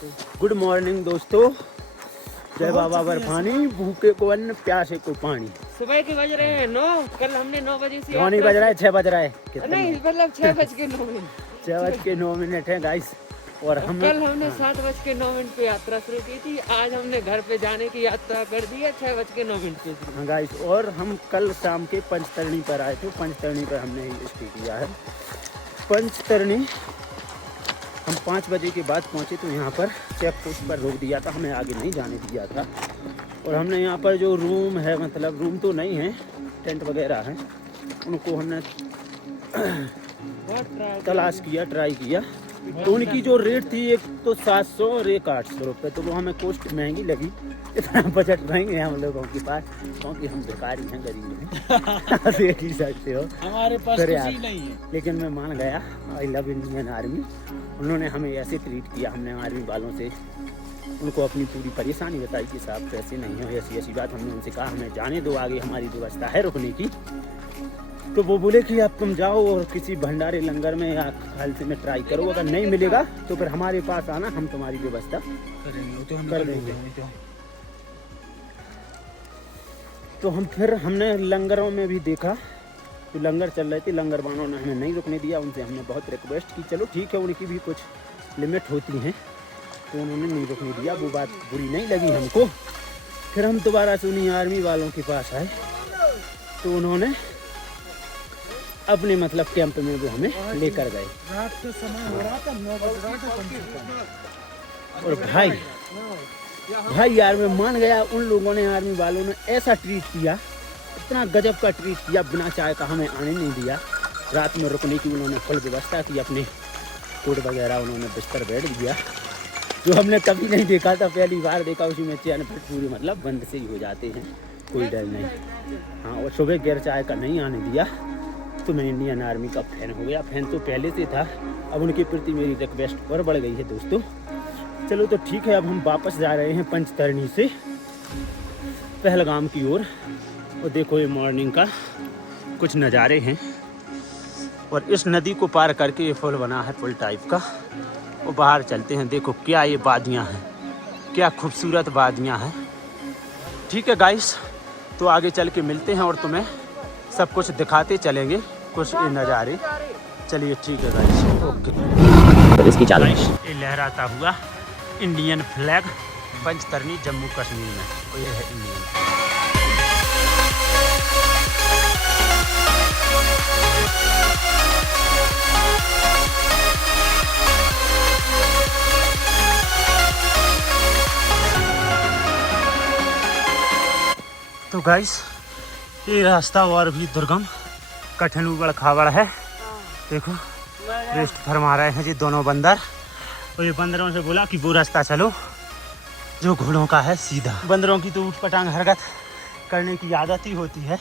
Good morning दोस्तों। जय बाबा बर्फानी, भूखे को अन्न प्यासे को पानी। सुबह के बज रहे हैं 9। कल हमने 9 बजे से नहीं बज रहा है, 6 बज रहा है। नहीं मतलब 6:09 6:09 है गाइस। और हम कल हमने 7:09 पे यात्रा शुरू की थी। आज हमने घर पे जाने की यात्रा कर दी है 6:09 पे। हाँ गाइस, और हम कल शाम के पंचतरणी पर आए थे। पंचतरणी पर हमने स्टे किया है। पंचतरणी हम 5 बजे के बाद पहुँचे तो यहाँ पर चेक पोस्ट पर रोक दिया था, हमें आगे नहीं जाने दिया था। और हमने यहाँ पर जो रूम है, मतलब रूम तो नहीं है, टेंट वगैरह है, उनको हमने तलाश किया, ट्राई किया। तो उनकी जो रेट थी, एक तो 700 और एक 800 रुपये। तो वो हमें कॉस्ट महंगी लगी। इतना बजट नहीं है हम लोगों के पास, क्योंकि हम भिखारी हैं, गरीब हैं। देख ही सकते हो हमारे पास कुछ ही नहीं है। लेकिन मैं मान गया। I love Indian army. उन्होंने हमें ऐसे ट्रीट किया, हमने आर्मी वालों से उनको अपनी पूरी परेशानी बताई कि साहब पैसे नहीं हो, ऐसी ऐसी बात। हमने उनसे कहा हमें जाने दो, आगे हमारी व्यवस्था है रुकने की। तो वो बोले कि आप तुम जाओ और किसी भंडारे लंगर में या खालसे में ट्राई करो, अगर नहीं मिलेगा तो फिर हमारे पास आना, हम तुम्हारी व्यवस्था कर देंगे। तो हम फिर हमने लंगरों में भी देखा, तो लंगर चल रहे थे, लंगर वालों ने हमें नहीं रुकने दिया। उनसे हमने बहुत रिक्वेस्ट की, चलो ठीक है, उनकी भी कुछ लिमिट होती हैं, तो उन्होंने नहीं रुकने दिया। वो बात बुरी नहीं लगी हमको। फिर हम दोबारा से उन्हीं आर्मी वालों के पास आए, तो उन्होंने अपने मतलब कैंप में वो हमें लेकर गए। रात का समय हो रहा था, 9 बज रहा था। और भाई यार मैं मान गया, उन लोगों ने, आर्मी वालों ने ऐसा ट्रीट किया, इतना गजब का ट्रीट किया, बिना चाय का हमें आने नहीं दिया। रात में रुकने की उन्होंने फुल व्यवस्था की, अपने कोट वगैरह उन्होंने बिस्तर बैठ दिया, जो हमने कभी नहीं देखा था, पहली बार देखा। उसी में चैन फिर पूरी मतलब बंद से ही हो जाते हैं, कोई डर नहीं। हाँ, और सुबह गैर चाय का नहीं आने दिया। तो मैं इंडियन आर्मी का फैन हो गया। फैन तो पहले से था, अब उनके प्रति मेरी रिक्वेस्ट और बढ़ गई है दोस्तों। चलो तो ठीक है, अब हम वापस जा रहे हैं पंचतरणी से पहलगाम की ओर। और देखो ये मॉर्निंग का कुछ नज़ारे हैं, और इस नदी को पार करके ये पुल बना है, पुल टाइप का। और बाहर चलते हैं, देखो क्या ये वादियाँ हैं, क्या खूबसूरत वादियाँ हैं। ठीक है गाइस, तो आगे चल के मिलते हैं और तुम्हें सब कुछ दिखाते चलेंगे, कुछ ये नज़ारे। चलिए ठीक है गाइस, ओके। इसकी चाल ये लहराता हुआ इंडियन फ्लैग पंचतरणी जम्मू कश्मीर में, और ये है इंडियन। तो गाइस ये रास्ता और भी दुर्गम, कठिन, उबड़ खाबड़ है। देखो रेस्ट फरमा रहे हैं जी दोनों बंदर। और ये बंदरों से बोला कि वो रास्ता चलो जो घोड़ों का है सीधा। बंदरों की तो ऊट पटांग हरकत करने की आदत ही होती है,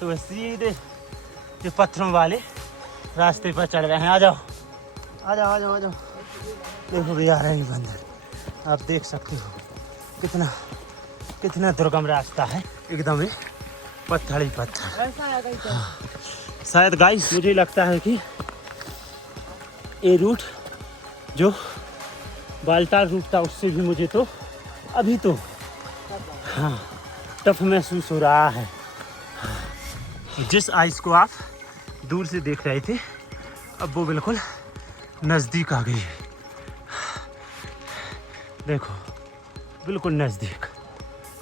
तो वह सीधे ये पत्थरों वाले रास्ते पर चढ़ रहे हैं। आ जाओ आ जाओ आ जाओ आ जाओ। देखो भी आ रहे हैं बंदर, आप देख सकते हो कितना दुर्गम रास्ता है, एकदम ही पत्थर ही पत्थर। शायद गाइस मुझे लगता है कि ये रूट जो बाल्टाल रूट था, उससे भी मुझे तो अभी तो हाँ टफ महसूस हो रहा है। जिस आइस को आप दूर से देख रहे थे, अब वो बिल्कुल नज़दीक आ गई है। देखो बिल्कुल नज़दीक,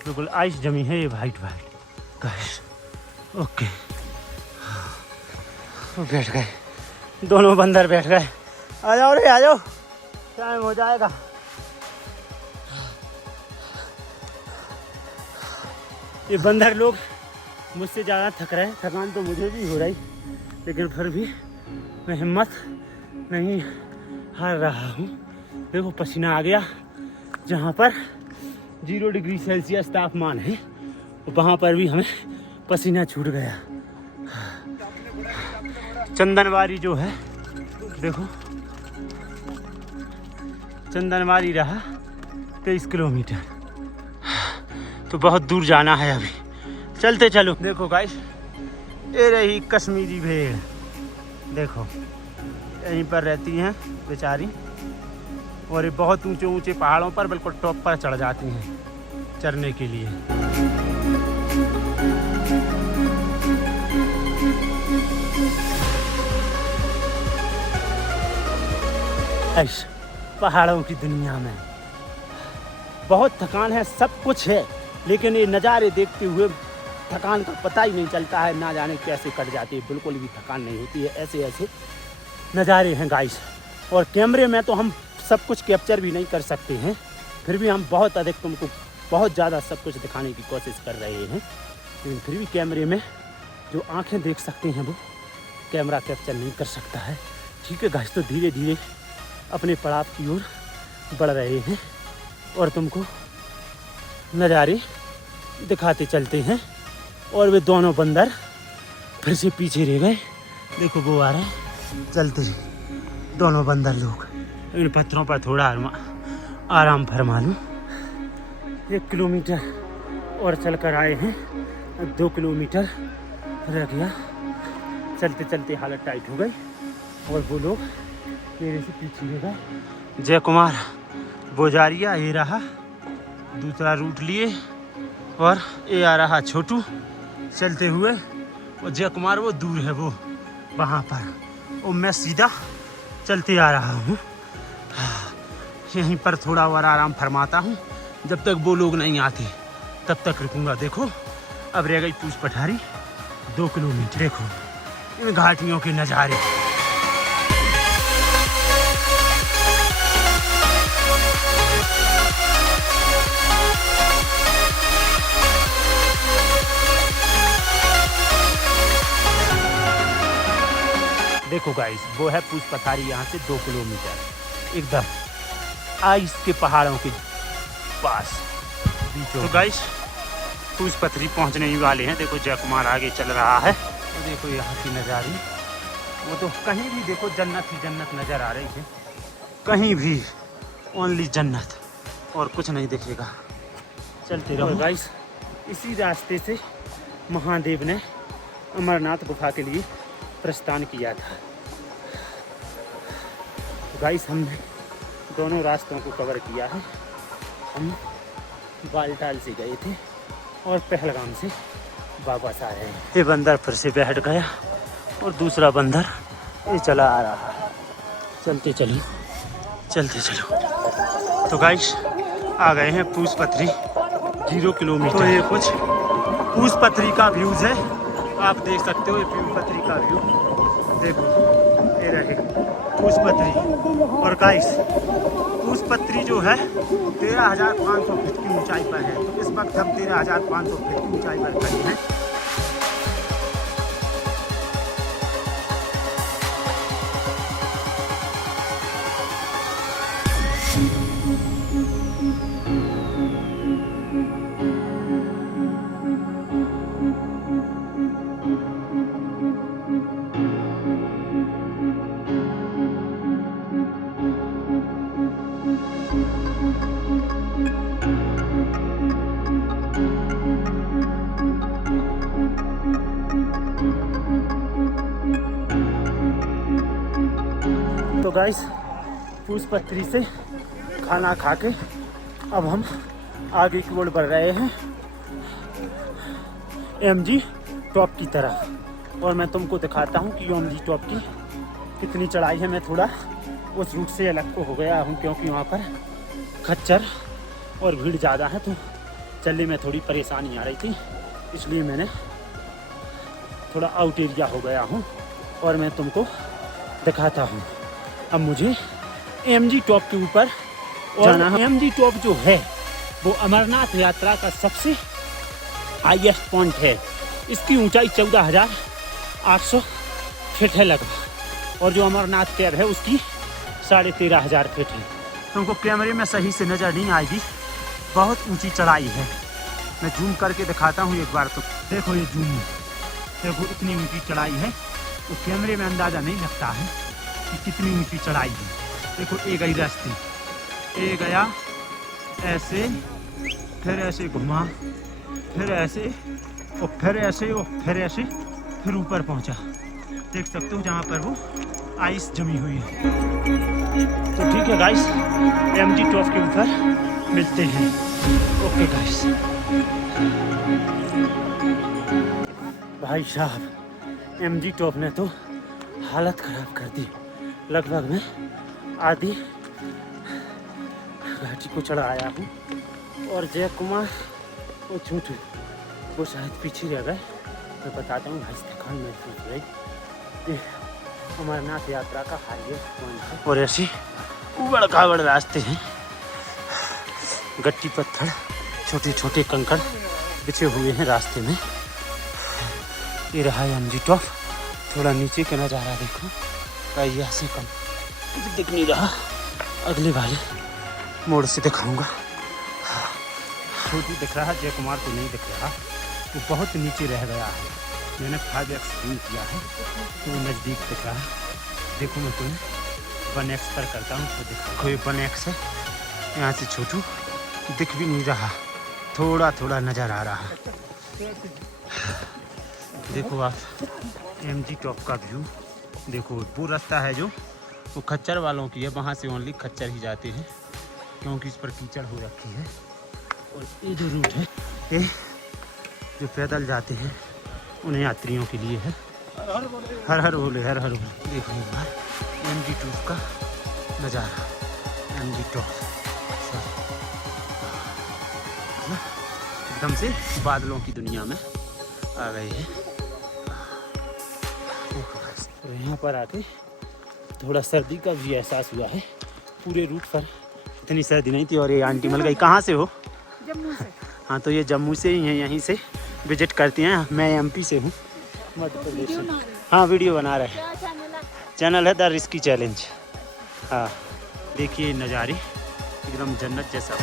बिल्कुल आइस जमी है ये वाइट गाइस। ओके, बैठ गए, दोनों बंदर बैठ गए। आ जाओ रे, आ जाओ, टाइम हो जाएगा। ये बंदर लोग मुझसे ज़्यादा थक रहे हैं, थकान तो मुझे भी हो रही, लेकिन फिर भी मैं हिम्मत नहीं हार रहा हूँ। देखो पसीना आ गया। जहाँ पर 0 डिग्री सेल्सियस तापमान है, वहाँ पर भी हमें पसीना छूट गया। चंदनवारी जो है, देखो चंदनवारी रहा 23 किलोमीटर, तो बहुत दूर जाना है अभी। चलते चलो। देखो गाइस, ये रही कश्मीरी भेड़, देखो यहीं पर रहती हैं बेचारी, और ये बहुत ऊंचे ऊंचे पहाड़ों पर बिल्कुल टॉप पर चढ़ जाते हैं चढ़ने के लिए। ऐश पहाड़ों की दुनिया में बहुत थकान है, सब कुछ है, लेकिन ये नज़ारे देखते हुए थकान का पता ही नहीं चलता है, ना जाने कैसे कट जाती है, बिल्कुल भी थकान नहीं होती है। ऐसे ऐसे नज़ारे हैं गाइस। और कैमरे में तो हम सब कुछ कैप्चर भी नहीं कर सकते हैं, फिर भी हम बहुत अधिक तुमको बहुत ज़्यादा सब कुछ दिखाने की कोशिश कर रहे हैं, लेकिन फिर भी कैमरे में जो आंखें देख सकते हैं वो कैमरा कैप्चर नहीं कर सकता है। ठीक है गाइस, तो धीरे धीरे अपने पड़ाव की ओर बढ़ रहे हैं और तुमको नज़ारे दिखाते चलते हैं। और वे दोनों बंदर फिर से पीछे रह गए। देखो वो आ रहे हैं, चलते दोनों बंदर लोग। इन पत्थरों पर थोड़ा आराम फरमा लूँ। 1 किलोमीटर और चलकर आए हैं, 2 किलोमीटर रह गया। चलते चलते हालत टाइट हो गई और वो लोग मेरे से पीछे रह गए। जय कुमार बोजारिया ये रहा, दूसरा रूट लिए, और ये आ रहा छोटू चलते हुए, और जय कुमार वो दूर है वो वहाँ पर, और मैं सीधा चलते आ रहा हूँ। यहीं पर थोड़ा और आराम फरमाता हूँ, जब तक वो लोग नहीं आते तब तक रुकूंगा। देखो अब रह गई पूछ पठारी 2 किलोमीटर। देखो इन घाटियों के नज़ारे। देखो गाइस, वो है पूछ पठारी, यहाँ से 2 किलोमीटर एकदम आइस के पहाड़ों के पास बीचों। तो गाइस पूछ पथरी पहुँचने ही वाले हैं। देखो जय कुमार आगे चल रहा है, तो देखो यहाँ की नज़ारी, वो तो कहीं भी देखो जन्नत ही जन्नत नज़र आ रही है, कहीं भी ओनली जन्नत और कुछ नहीं दिखेगा। चलते रहो गाइस। इसी रास्ते से महादेव ने अमरनाथ गुफा के लिए प्रस्थान किया था। गाइस हमने दोनों रास्तों को कवर किया है। हम बालटाल से गए थे और पहलगाम से वापस आ रहे हैं। ये बंदर फिर से बैठ गया और दूसरा बंदर ये चला आ रहा है। चलते चलो, चलते चलो। तो गाइस आ गए हैं पूछ पथरी 0 किलोमीटर। तो ये कुछ पूछ पथरी का व्यूज़ है, आप देख सकते हो। ये पूछ पथरी का व्यू देखो, ये रहे पूछ पथरी। और गाइस पूछ पथरी जो है 13,500 फीट की ऊंचाई पर है। तो इस वक्त हम 13,500 फीट की ऊंचाई पर खड़े हैं। तो गाइस पूछ पथरी से खाना खा के अब हम आगे की ओर बढ़ रहे हैं एमजी टॉप की तरफ। और मैं तुमको दिखाता हूँ कि एमजी टॉप की कितनी चढ़ाई है। मैं थोड़ा उस रूट से अलग को हो गया हूँ, क्योंकि वहाँ पर खच्चर और भीड़ ज़्यादा है, तो चलने में थोड़ी परेशानी आ रही थी, इसलिए मैंने थोड़ा आउट एरिया हो गया हूँ और मैं तुमको दिखाता हूँ। अब मुझे एमजी टॉप के ऊपर जाना है। एमजी टॉप जो है वो अमरनाथ यात्रा का सबसे हाईएस्ट पॉइंट है। इसकी ऊंचाई 14,800 फीट है लगभग, और जो अमरनाथ कैब है उसकी 13,500 फीट है। तुमको कैमरे में सही से नज़र नहीं आएगी, बहुत ऊंची चढ़ाई है। मैं जूम करके दिखाता हूँ एक बार। तो देखो ये जूम, देखो इतनी ऊंची चढ़ाई है, तो कैमरे में अंदाज़ा नहीं लगता है कि कितनी ऊंची चढ़ाई है। देखो ये गई रास्ते, ये गया ऐसे, फिर ऐसे घुमा, फिर ऐसे, और फिर ऐसे, और फिर ऐसे, फिर ऊपर पहुंचा। देख सकते हो जहाँ पर वो आइस जमी हुई है। तो ठीक है गाइस, MG टॉप के ऊपर मिलते हैं। Okay guys. भाई साहब, MG टॉप ने तो हालत ख़राब कर दी। लगभग मैं आधी घाटी को चढ़ा आया हूँ और जय कुमार और छोटू वो शायद पीछे रह गए। मैं बताता हूँ भाई, थकान महसूस हो गई। अमरनाथ यात्रा का हाईएस्ट पॉइंट है और ऐसे उबड़ खाबड़ रास्ते हैं, गट्टी पत्थर, छोटे छोटे कंकड़ बिछे हुए हैं रास्ते में। ये रहा MG टॉप। थोड़ा नीचे का नज़ारा देखो, कहीं यहाँ से कम कुछ दिख नहीं रहा। अगले वाले मोड़ से दिखाऊंगा। छोटू दिख रहा, जय कुमार को नहीं दिख रहा, वो बहुत नीचे रह गया है। मैंने 5x जूम किया है तो वो नज़दीक दिख रहा है। देखो मैं तुम्हें 1x पर करता हूँ तो देखो, ये 1x है। यहाँ से छोटू दिख भी नहीं रहा, थोड़ा थोड़ा नज़र आ रहा है। देखो आप MG टॉप का व्यू देखो। वो रास्ता है जो वो खच्चर वालों की है, वहाँ से ओनली खच्चर ही जाते हैं क्योंकि इस पर कीचड़ हो रखी है। और ये जो रूट है ये जो पैदल जाते हैं उन यात्रियों के लिए है। हर हर बोले, हर हर बोले। देखो एक बार MG टॉप का नज़ारा, MG टॉप एकदम से बादलों की दुनिया में आ गए हैं। तो यहाँ पर आके थोड़ा सर्दी का भी एहसास हुआ है। पूरे रूट पर इतनी सर्दी नहीं थी। और ये आंटी मिल गई। कहाँ से हो? जम्मू से। हाँ, तो ये जम्मू से ही हैं, यहीं से विजिट करती हैं। मैं MP से हूँ, मध्य प्रदेश से। हाँ, वीडियो बना रहे हैं। चैनल है द रिस्की चैलेंज। हाँ, देखिए नज़ारे एकदम जन्नत जैसा।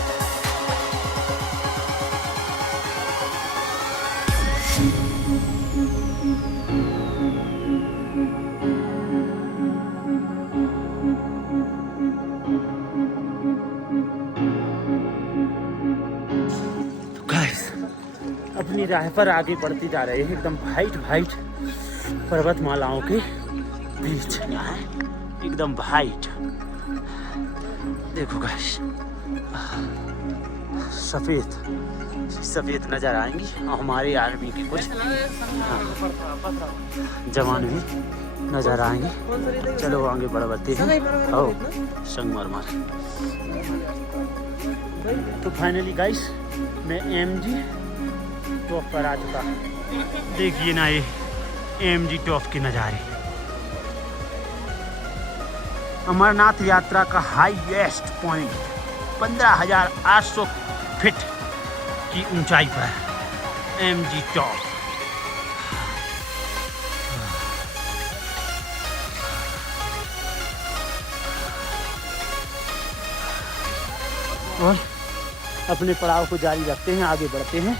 अपनी राह पर आगे बढ़ती जा रहे हैं, एकदम वाइट पर्वतमालाओं के बीच, एकदम वाइट। देखो गाइस, सफ़ेद नज़र आएंगी। और हमारे आर्मी के कुछ जवान भी नज़र आएंगे। चलो आगे बढ़ते हैं। आओ संगमरमर। तो फाइनली गाइस, मैं MG टॉप पर आ चुका। देखिए ना ये MG टॉप के नज़ारे। अमरनाथ यात्रा का हाईएस्ट पॉइंट 15,800 फीट की ऊंचाई पर MG टॉप। और अपने पड़ाव को जारी रखते हैं, आगे बढ़ते हैं,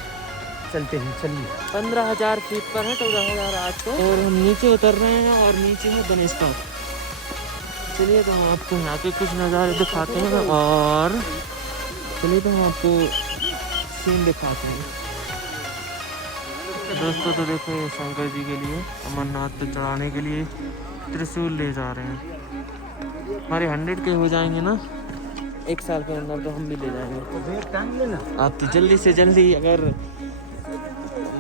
चलते हैं। चलिए, 15,000 फीट पर है, 14,800 और हम नीचे उतर रहे हैं और नीचे है गणेश टॉप। चलिए तो हम आपको यहाँ के कुछ नज़ारे दिखाते हैं और चलिए तो हम आपको सीन दिखाते हैं। दोस्तों तो देखो, ये शंकर जी के लिए अमरनाथ पे चढ़ाने के लिए त्रिशूल ले जा रहे हैं। हमारे 100 के हो जाएंगे ना 1 साल के अंदर, तो हम भी ले जाएंगे। आप तो जल्दी से जल्दी अगर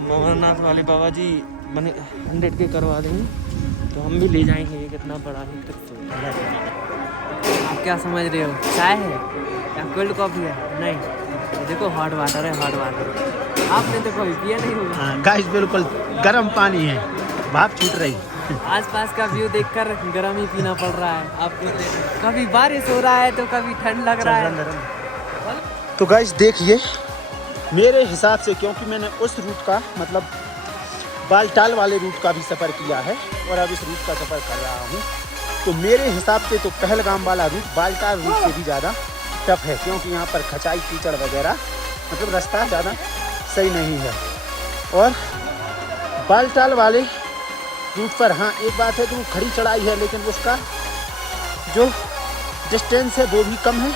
अमरनाथ वाले बाबा जी बने 100 के करवा देंगे तो हम भी ले जाएंगे। ये कितना बड़ा है त्रिशूल। आप क्या समझ रहे हो, चाय है या कोल्ड कॉफ़ी है? नहीं, देखो हॉट वाटर है, हॉट वाटर। आपने तो कभी पिया नहीं होगा। गाइस बिल्कुल गर्म पानी है, भाप छूट रही। आसपास का व्यू देखकर गर्म ही पीना पड़ रहा है आपको। कभी बारिश हो रहा है तो कभी ठंड लग रहा है। तो गाइस देखिए, मेरे हिसाब से, क्योंकि मैंने उस रूट का मतलब बालटाल वाले रूट का भी सफ़र किया है और अब इस रूट का सफ़र कर रहा हूँ, तो मेरे हिसाब से तो पहलगाम वाला रूट बालटाल रूट से भी ज़्यादा टफ है। क्योंकि यहाँ पर खचाई कीचड़ वगैरह, मतलब रास्ता ज़्यादा सही नहीं है। और बालटाल वाले रूट पर हाँ एक बात है कि वो खड़ी चढ़ाई है, लेकिन उसका जो डिस्टेंस है वो भी कम है।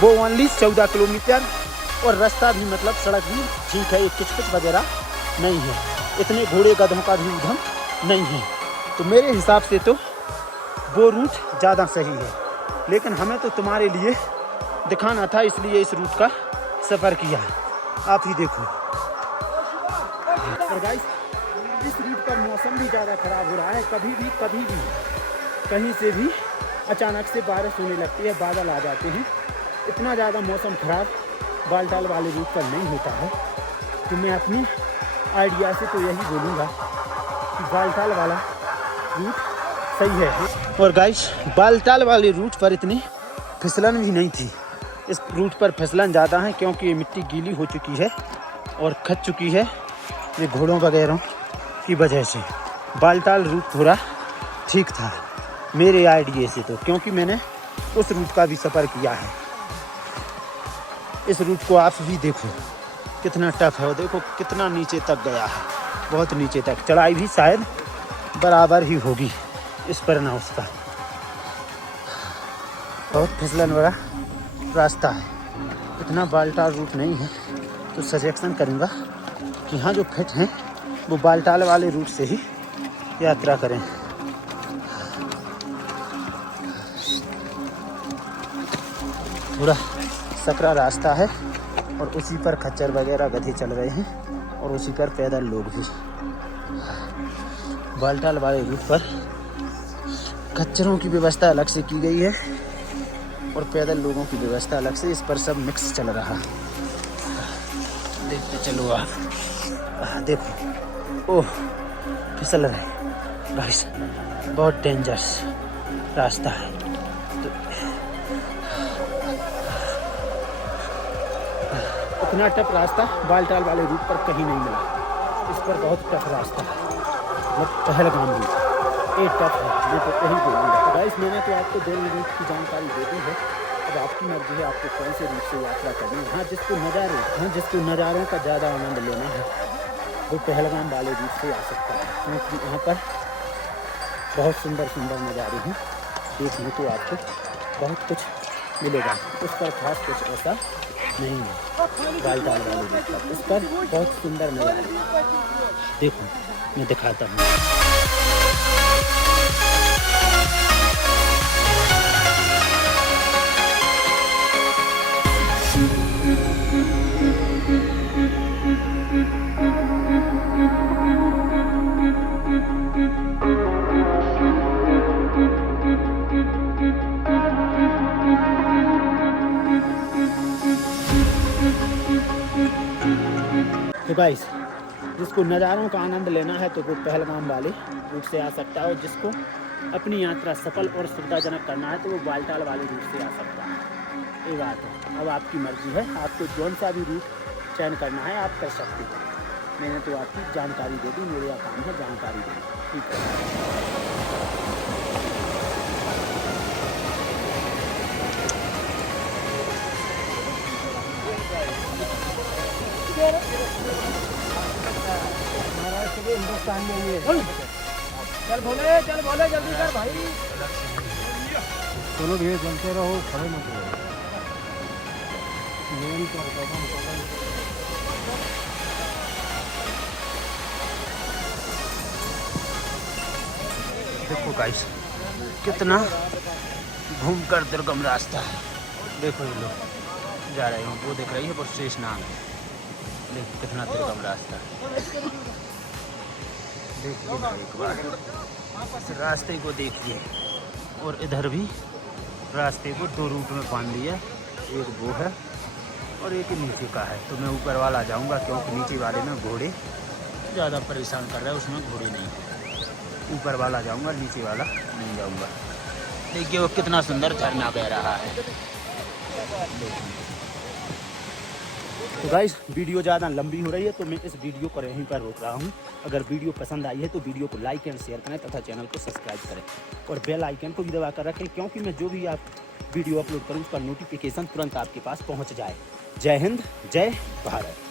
वो ओनली 14 किलोमीटर और रास्ता भी मतलब सड़क भी ठीक है, एक किचकिच वगैरह नहीं है, इतने घोड़े गधों का भी उधम नहीं है। तो मेरे हिसाब से तो वो रूट ज़्यादा सही है, लेकिन हमें तो तुम्हारे लिए दिखाना था, इसलिए इस रूट का सफ़र किया। आप ही देखो। और गाइस इस रूट पर मौसम भी ज़्यादा ख़राब हो रहा है। कभी भी कहीं से भी अचानक से बारिश होने लगती है, बादल आ जाते हैं। इतना ज़्यादा मौसम ख़राब बालटाल वाले रूट पर नहीं होता है। तो मैं अपनी आइडिया से तो यही बोलूँगा कि बालटाल वाला रूट सही है। और गाइस बालटाल वाले रूट पर इतनी फिसलन भी नहीं थी। इस रूट पर फिसलन ज़्यादा है क्योंकि ये मिट्टी गीली हो चुकी है और खच चुकी है ये घोड़ों वगैरह की वजह से। बालटाल रूट थोड़ा ठीक था मेरे आइडिया से, तो क्योंकि मैंने उस रूट का भी सफ़र किया है। इस रूट को आप भी देखो कितना टफ है, और देखो कितना नीचे तक गया है, बहुत नीचे तक। चढ़ाई भी शायद बराबर ही होगी इस पर ना उसका। बहुत फिसलन वाला रास्ता है, इतना बालटाल रूट नहीं है। तो सजेशन करूँगा कि यहाँ जो फिट हैं वो बालटाल वाले रूट से ही यात्रा करें। थोड़ा सकरा रास्ता है और उसी पर खच्चर वगैरह गधे चल रहे हैं और उसी पर पैदल लोग भी। बालटाल वाले रूट पर खच्चरों की व्यवस्था अलग से की गई है और पैदल लोगों की व्यवस्था अलग से। इस पर सब मिक्स चल रहा है। देखते चलो आप। देखो ओह फिसल रहे गाइस, बहुत डेंजरस रास्ता है। तो इतना टफ रास्ता बालटाल वाले रूट पर कहीं नहीं मिला। इस पर बहुत टफ रास्ता है, मतलब पहलगाम रूट एक टफ है, मैं तो यही बोलूँगा। तो गाइस मैंने तो आपको दोनों रूट की जानकारी दे दी है। अब आपकी मर्जी है आपको कौन से रूट से यात्रा करनी है। हाँ जिसको नज़ारों का ज़्यादा आनंद लेना है वो पहलगाम वाले रूट से आ सकता है, क्योंकि यहाँ पर बहुत सुंदर नज़ारे हैं। देखने को आपको बहुत कुछ मिलेगा। उस पर खास कुछ ऐसा नहीं है बालटाल वाले रूट पर। उस पर बहुत सुंदर नज़ारे देखो, मैं दिखाता हूँ। तो गाइस जिसको नज़ारों का आनंद लेना है तो वो पहलगाम वाले रूट से आ सकता है, और जिसको अपनी यात्रा सफल और सुविधाजनक करना है तो वो बालटाल वाले रूट से आ सकता है। ये बात है, अब आपकी मर्जी है, आपको जौन सा भी रूट चयन करना है आप कर सकते हो। मैंने तो आपकी जानकारी दे दी, मेरा काम है जानकारी देना, ठीक है। महाराष्ट्र के हिंदुस्तान में ये चल बोले जल्दी कर भाई। चलो भैया चलते रहो, खड़े मत रहो। देखो गाइस कितना घूमकर दुर्गम रास्ता है। देखो ये लोग जा रहे हैं, वो देख रही है पर शेष नाम है। देखो कितना दुर्गम रास्ता है। देखिए एक बार इस रास्ते को देखिए, और इधर भी रास्ते को दो रूट में बांध दिया, एक वो है और एक नीचे का है। तो मैं ऊपर वाला जाऊंगा क्योंकि नीचे वाले में घोड़े ज़्यादा परेशान कर रहे हैं, उसमें घोड़े नहीं। ऊपर वाला जाऊंगा, नीचे वाला नहीं जाऊंगा। देखिए वो कितना सुंदर झरना बह रहा है। तो गाइस वीडियो ज़्यादा लंबी हो रही है तो मैं इस वीडियो को यहीं पर रोक रहा हूँ। अगर वीडियो पसंद आई है तो वीडियो को लाइक एंड शेयर करें तथा चैनल को सब्सक्राइब करें और बेल आइकन को भी दबा कर रखें, क्योंकि मैं जो भी आप वीडियो अपलोड करूँ उसका नोटिफिकेशन तुरंत आपके पास पहुँच जाए। जय हिंद, जय भारत।